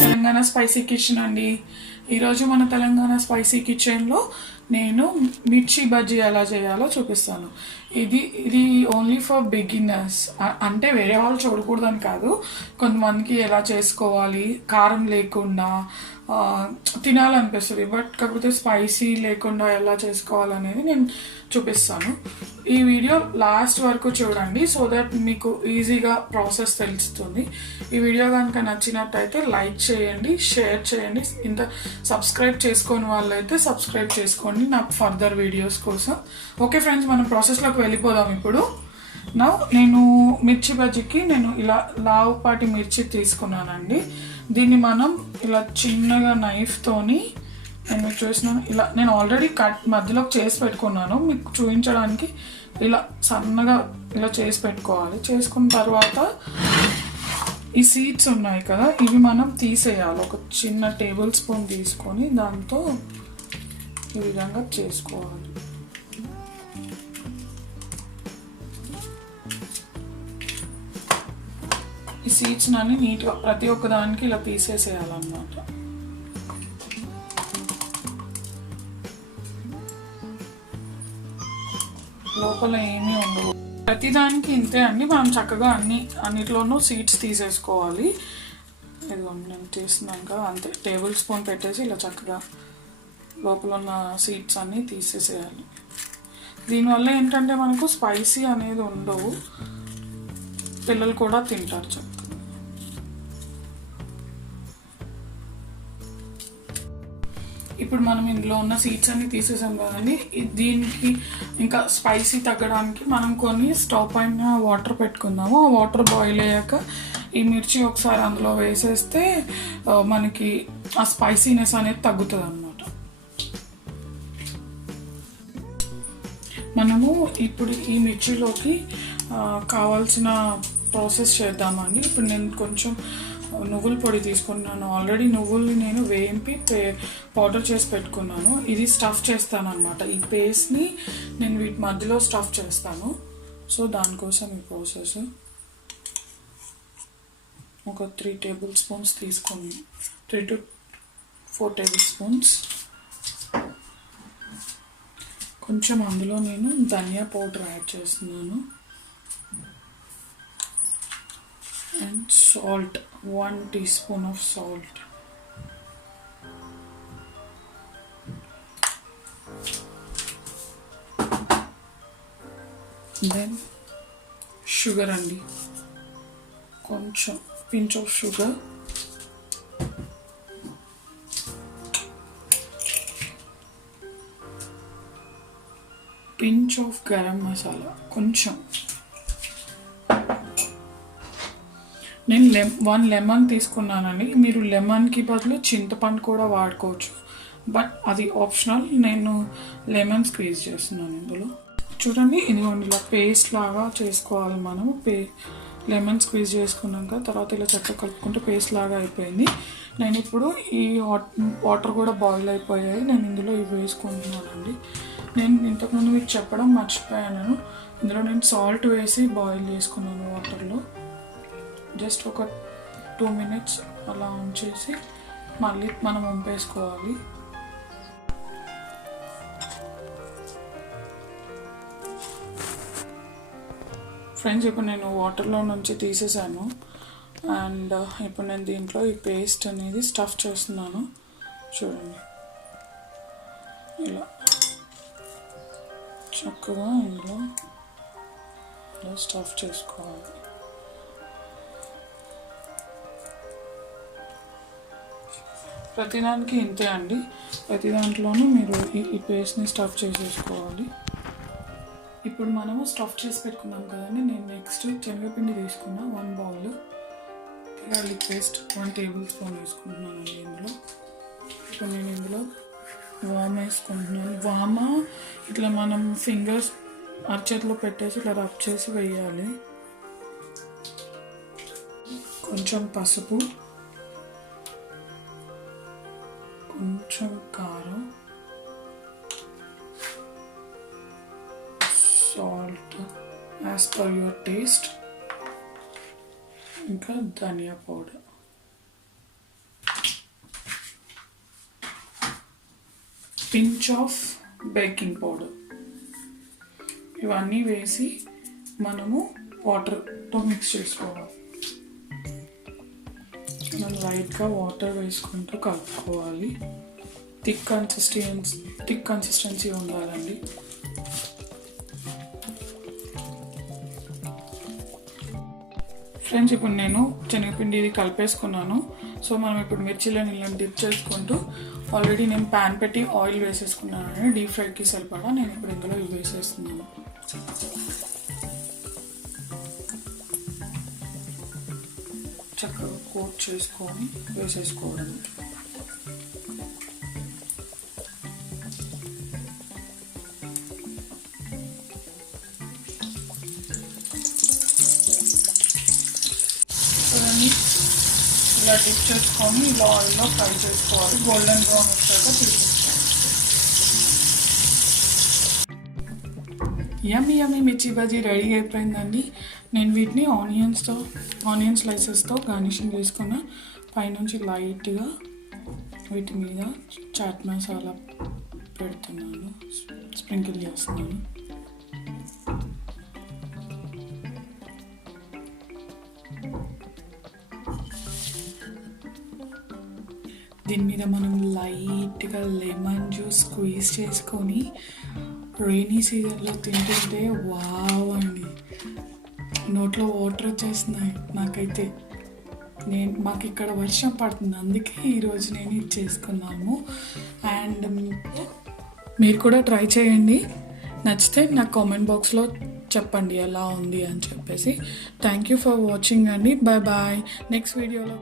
Telangana spicy kitchen అండి. ఈరోజు మన తెలంగాణ స్పైసీ కిచెన్లో నేను మిర్చి బజ్జీ ఎలా చేయాలో చూపిస్తాను. ఇది ఓన్లీ ఫర్ బిగినర్స్, అంటే వేరే వాళ్ళు చూడకూడదని కాదు, కొంతమందికి ఎలా చేసుకోవాలి కారం లేకుండా తినాలనిపిస్తుంది, బట్ కాకపోతే స్పైసీ లేకుండా ఎలా చేసుకోవాలనేది నేను చూపిస్తాను. ఈ వీడియో లాస్ట్ వరకు చూడండి, సో దట్ మీకు ఈజీగా ప్రాసెస్ తెలుస్తుంది. ఈ వీడియో కనుక నచ్చినట్టయితే లైక్ చేయండి, షేర్ చేయండి. ఇంత సబ్స్క్రైబ్ చేసుకోని వాళ్ళైతే సబ్స్క్రైబ్ చేసుకోండి నాకు ఫర్దర్ వీడియోస్ కోసం. ఓకే ఫ్రెండ్స్, మనం ప్రాసెస్లోకి వెళ్ళిపోదాం. ఇప్పుడు నేను మిర్చి బజ్జీకి ఇలా లావుపాటి మిర్చి తీసుకున్నానండి. దీన్ని మనం ఇలా చిన్నగా నైఫ్తోని, నేను మీకు చూసినాను, నేను ఆల్రెడీ మధ్యలోకి చేసి పెట్టుకున్నాను మీకు చూపించడానికి. ఇలా సన్నగా చేసి పెట్టుకోవాలి. చేసుకున్న తర్వాత ఈ సీడ్స్ ఉన్నాయి కదా, ఇవి మనం తీసేయాలి. ఒక చిన్న టేబుల్ స్పూన్ తీసుకొని దాంతో ఈ విధంగా చేసుకోవాలి. ఈ సీడ్స్ అన్ని నీట్గా ప్రతి ఒక్క దానికి ఇలా తీసేసేయాలన్నమాట. లోపల ఏమీ ఉండవు. ప్రతిదానికి ఇంతే అండి. మనం చక్కగా అన్నిట్లోనూ సీడ్స్ తీసేసుకోవాలి. ఇదిగో నేను తీసినాక అంతే, టేబుల్ స్పూన్ పెట్టేసి ఇలా చక్కగా లోపల ఉన్న సీడ్స్ అన్నీ తీసేసేయాలి. దీనివల్ల ఏంటంటే మనకు స్పైసీ అనేది ఉండవు, పిల్లలు కూడా తింటారు చక్కగా. ఇప్పుడు మనం ఇందులో ఉన్న సీడ్స్ అన్ని తీసేసాం కదండి. దీనికి ఇంకా స్పైసీ తగ్గడానికి మనం కొన్ని స్టవ్ పైన వాటర్ పెట్టుకుందాము. ఆ వాటర్ బాయిల్ అయ్యాక ఈ మిర్చి ఒకసారి అందులో వేసేస్తే మనకి ఆ స్పైసీనెస్ అనేది తగ్గుతుంది అన్నమాట. మనము ఇప్పుడు ఈ మిర్చిలోకి కావాల్సిన ప్రాసెస్ చేద్దామండి. ఇప్పుడు నేను కొంచెం నువ్వుల పొడి తీసుకున్నాను. ఆల్రెడీ నువ్వుల్ని నేను వేయింపి పౌడర్ చేసి పెట్టుకున్నాను. ఇది స్టఫ్ చేస్తాను అనమాట. ఈ పేస్ట్ని నేను వీటి మధ్యలో స్టఫ్ చేస్తాను. సో దానికోసం ఈ ప్రాసెస్. ఒక 3 టేబుల్ స్పూన్స్ తీసుకుని 3 to 4 టేబుల్ స్పూన్స్. కొంచెం అందులో నేను ధనియా పౌడర్ యాడ్ చేస్తున్నాను. And salt, 1 teaspoon of salt. Then sugar andi, koncham pinch of sugar. Pinch of garam masala, koncham. నేను 1 లెమన్ తీసుకున్నానండి. మీరు లెమన్కి బదులు చింతపండు కూడా వాడుకోవచ్చు, బట్ అది ఆప్షనల్. నేను లెమన్ స్క్వీజ్ చేస్తున్నాను ఇందులో. చూడండి, ఇదిగోండి ఇలా పేస్ట్ లాగా చేసుకోవాలి మనము. లెమన్ స్క్వీజ్ చేసుకున్నాక తర్వాత ఇలా చక్కగా కలుపుకుంటే పేస్ట్ లాగా అయిపోయింది. నేను ఇప్పుడు ఈ వాటర్ కూడా బాయిల్ అయిపోయాయి. నేను ఇందులో ఇవి వేసుకుంటున్నానండి. నేను ఇంతకుముందు మీకు చెప్పడం మర్చిపోయాను. ఇందులో నేను సాల్ట్ వేసి బాయిల్ చేసుకున్నాను వాటర్లో. జస్ట్ ఒక 2 minutes అలా ఉంచేసి మళ్ళీ మనం వంపేసుకోవాలి. ఫ్రెండ్స్, ఇప్పుడు నేను వాటర్లో నుంచి తీసేసాను. అండ్ ఇప్పుడు నేను దీంట్లో ఈ పేస్ట్ అనేది స్టఫ్ చేస్తున్నాను. చూడండి, ఇలా చక్కగా ఇందులో ఇలా స్టఫ్ చేసుకోవాలి. ప్రతిదానికి ఇంతే అండి. ప్రతి దాంట్లోనూ మీరు ఈ పేస్ట్ని స్టఫ్ చేసేసుకోవాలి. ఇప్పుడు మనము స్టఫ్ చేసి పెట్టుకున్నాం కదండి. నేను నెక్స్ట్ శనగపిండి తీసుకున్నా 1 bowl. Garlic paste 1 tablespoon వేసుకుంటున్నానండి ఇందులో. ఇప్పుడు నేను ఇందులో వామ్ వేసుకుంటున్నాను. వామ ఇట్లా మనం ఫింగర్స్ అరచేతిలో పెట్టేసి ఇట్లా రబ్ చేసి వేయాలి. కొంచెం పసుపు, కొంచెం కారం, salt as per your taste. ఇంకా ధనియా powder, pinch of baking powder. ఇవన్నీ వేసి మనము వాటర్తో మిక్స్ చేసుకోవాలి. మనం లైట్గా వాటర్ వేసుకుంటూ కలుపుకోవాలి. థిక్ కన్సిస్టెన్సీ ఉండాలండి. ఫ్రెండ్స్, ఇప్పుడు నేను శనగపిండి ఇది కలిపేసుకున్నాను. సో మనం ఇప్పుడు మిర్చిలో నీళ్ళని డిప్ చేసుకుంటూ, ఆల్రెడీ నేను ప్యాన్ పెట్టి ఆయిల్ వేసేసుకున్నాను. డీప్ ఫ్రైకి సరిపడా నేను ఇప్పుడు ఇందులో ఇవి వేసేస్తున్నాను. చక్కగా కోట్ చేసుకొని వేసేసుకోవడం. ఇలా డిప్ చేసుకొని ఇలా ఆయిల్లో ఫ్రై చేసుకోవాలి. గోల్డెన్ బ్రౌన్ వచ్చాక తీసేసుకోవాలి. యమ్మీ మిర్చి బజ్జీ రెడీ అయిపోయిందండి. నేను వీటిని ఆనియన్ స్లైసెస్తో గార్నిషింగ్ చేసుకున్న, పైనుంచి లైట్గా వీటి మీద చాట్ మసాలా పెడుతున్నాను, స్ప్రింకిల్ చేస్తున్నాను. దీని మీద మనం లైట్గా లెమన్ జ్యూస్ స్క్వీజ్ చేసుకొని రెయినీ సీజన్లో తింటుంటే వావ్ అండి, నోట్లో వాటర్ వచ్చేస్తున్నాయి నాకైతే. మాకు ఇక్కడ వర్షం పడుతుంది, అందుకే ఈరోజు నేను ఇది చేసుకున్నాము. అండ్ మీరు కూడా ట్రై చేయండి. నచ్చితే నాకు కామెంట్ బాక్స్లో చెప్పండి ఎలా ఉంది అని చెప్పేసి. థ్యాంక్ యూ ఫర్ వాచింగ్ అండి. Bye bye. నెక్స్ట్ వీడియోలో